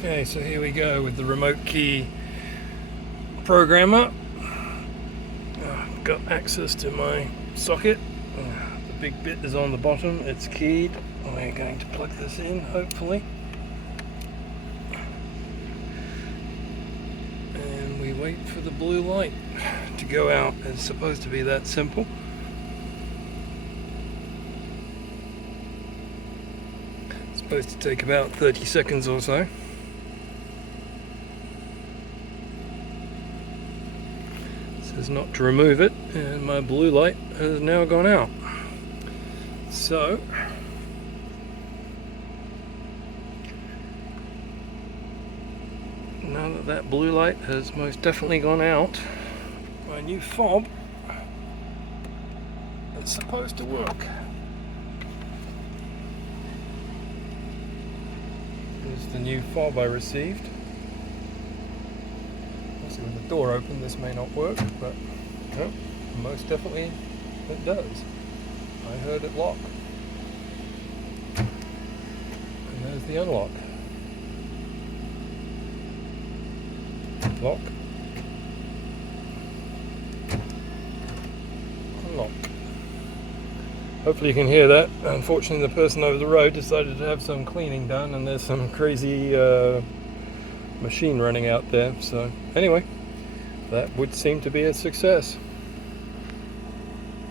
Okay, so here we go with the remote key programmer. Got access to my socket. The big bit is on the bottom, it's keyed. We're going to plug this in, hopefully. And we wait for the blue light to go out. It's supposed to be that simple. It's supposed to take about 30 seconds or so. Is not to remove it, and my blue light has now gone out. So now that that blue light has most definitely gone out, my new fob is supposed to work. Here's the new fob I received. With the door open, this may not work, but no, most definitely it does. I heard it lock. And there's the unlock. Lock. Unlock. Hopefully you can hear that. Unfortunately, the person over the road decided to have some cleaning done, and there's some crazy machine running out there. So anyway, that would seem to be a success.